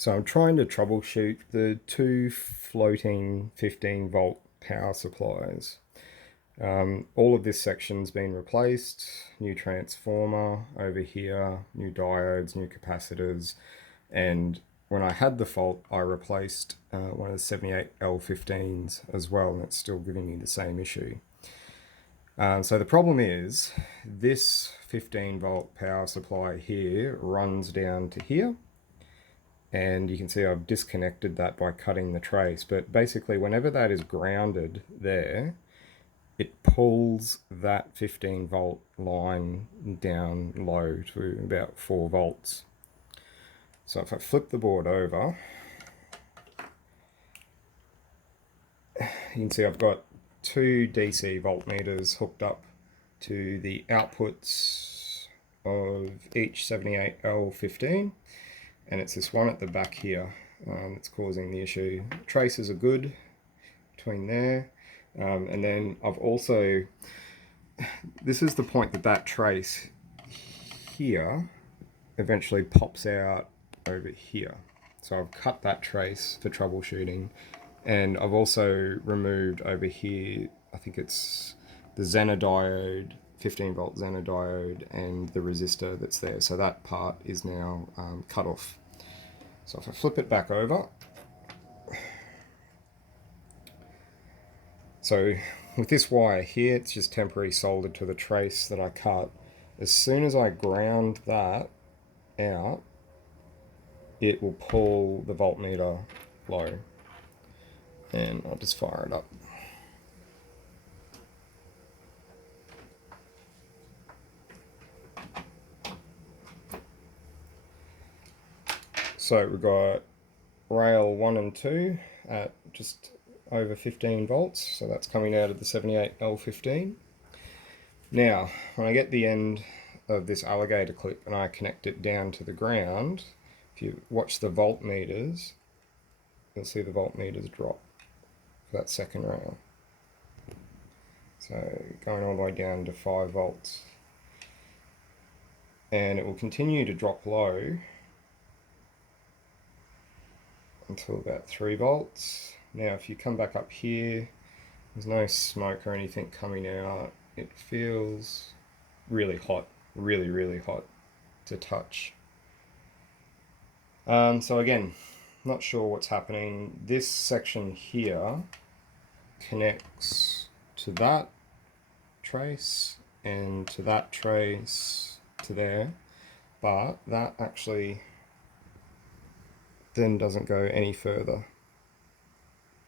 So I'm trying to troubleshoot the two floating 15 volt power supplies. All of this section's been replaced, new transformer over here, new diodes, new capacitors, and when I had the fault, I replaced one of the 78L15s as well, and it's still giving me the same issue. So the problem is, this 15 volt power supply here runs down to here, and you can see I've disconnected that by cutting the trace, but basically whenever that is grounded there, it pulls that 15 volt line down low to about 4 volts. So if I flip the board over, you can see I've got two DC voltmeters hooked up to the outputs of each 78L15, and it's this one at the back here that's causing the issue. Traces are good between there, and then I've also, this is the point that that trace here eventually pops out over here. So I've cut that trace for troubleshooting, and I've also removed over here, I think it's the Zener diode, 15 volt Zener diode, and the resistor that's there. So that part is now cut off. So if I flip it back over, so with this wire here, it's just temporarily soldered to the trace that I cut. As soon as I ground that out, it will pull the voltmeter low. And I'll just fire it up. So we've got rail 1 and 2 at just over 15 volts, so that's coming out of the 78L15. Now, when I get the end of this alligator clip and I connect it down to the ground, if you watch the voltmeters, you'll see the voltmeters drop for that second rail. So going all the way down to 5 volts. And it will continue to drop low until about 3 volts. Now if you come back up here, there's no smoke or anything coming out. It feels really hot, really hot to touch. So again, not sure what's happening. This section here connects to that trace and to that trace to there, but that actually then doesn't go any further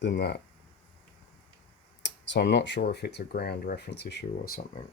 than that. So I'm not sure if it's a ground reference issue or something.